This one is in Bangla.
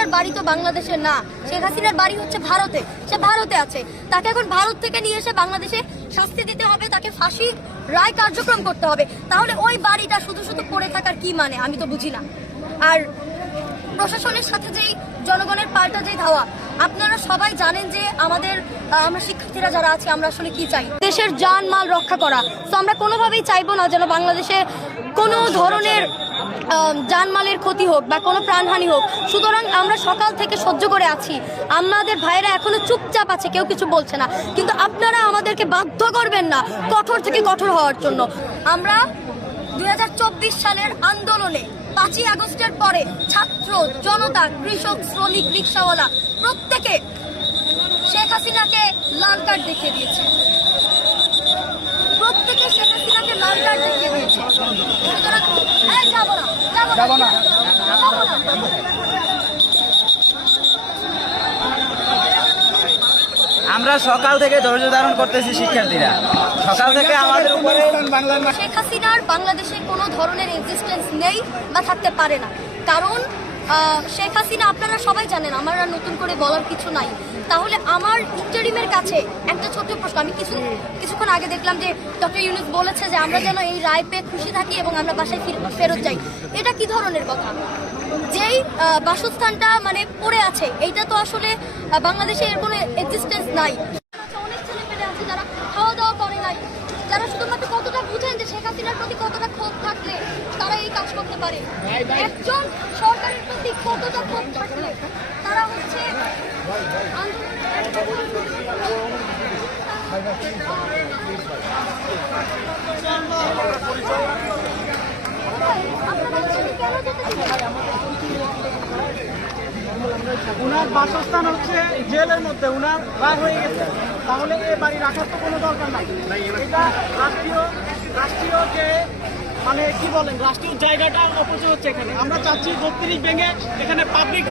হাসিনার বাড়ি তো বাংলাদেশে না, শেখ হাসিনার বাড়ি হচ্ছে ভারতে। সে ভারতে আছে, তাকে এখন ভারত থেকে নিয়ে এসে বাংলাদেশে শাস্তি দিতে হবে, তাকে ফাঁসি রায় কার্যক্রম করতে হবে। তাহলে ওই বাড়িটা শুধু শুধু পড়ে থাকার কি মানে, আমি তো বুঝি না। আর প্রশাসনের সাথে যেই জনগণের পাল্টা যেই ধাওয়া, আপনারা সবাই জানেন যে আমরা শিক্ষার্থীরা যারা আছি আমরা আসলে কি চাই, দেশের জানমাল রক্ষা করা। তো আমরা কোনোভাবেই চাইবো না যেন বাংলাদেশে কোনো ধরনের জানমালের ক্ষতি হোক বা কোনো প্রাণহানি হোক। সুতরাং আমরা সকাল থেকে সহ্য করে আছি, আমাদের ভাইরা এখনো চুপচাপ আছে, কেউ কিছু বলছে না। কিন্তু আপনারা আমাদেরকে বাধ্য করবেন না কঠোর থেকে কঠোর হওয়ার জন্য। আমরা 2024 সালের আন্দোলনে 5ই আগস্টের পরে ছাত্র জনতা, কৃষক, শ্রমিক, রিক্সাওয়ালা প্রত্যেকে শেখ হাসিনাকে লাল কার্ড দেখিয়ে দিয়েছে। প্রত্যেকে শেখ হাসিনাকে লাল কার্ড দেখিয়ে দিয়েছে। সুতরাং যাব না। আমরা সকাল থেকে ধৈর্য ধারণ করতেছি শিক্ষার্থীরা, সকাল থেকে আমাদের উপরে শেখ হাসিনার বাংলাদেশে কোনো ধরনের এক্সিস্টেন্স নেই বা থাকতে পারে না। কারণ শেখ হাসিনা আপনারা সবাই জানেন, আমার আর নতুন করে বলার কিছু নাই। তাহলে আমার ইন্টারিমের কাছে একটা ছোট্ট প্রশ্ন, আমি কিছুক্ষণ আগে দেখলাম যে ডক্টর ইউনূস বলেছে যে আমরা যেন এই রায় পেয়ে খুশি থাকি এবং আমরা বাসায় ফেরত যাই। এটা কি ধরনের কথা? যেই বাসস্থানটা মানে পড়ে আছে, এইটা তো আসলে বাংলাদেশে এর কোনো এক্সিস্টেন্স নাই। অনেক ছেলে পেলে আছে যারা খাওয়া দাওয়া করে নাই, যারা শুধুমাত্র কতটা বুঝেন যে শেখ হাসিনার প্রতি কতটা ক্ষোভ থাকলে তারা এই কাজ করতে পারে। একজন সরকারের প্রতি কতটা ক্ষোভ থাকলে তারা হচ্ছে উনার বাসস্থান হচ্ছে জেলের মধ্যে, উনার রায় হয়ে গেছে, তাহলে এ বাড়ি রাখার তো কোনো দরকার নাই। এটা রাষ্ট্রীয় যে মানে কি বলেন, রাষ্ট্রীয় জায়গাটা অপচয় হচ্ছে এখানে। আমরা চাচ্ছি 32 ভেঙে এখানে পাবলিক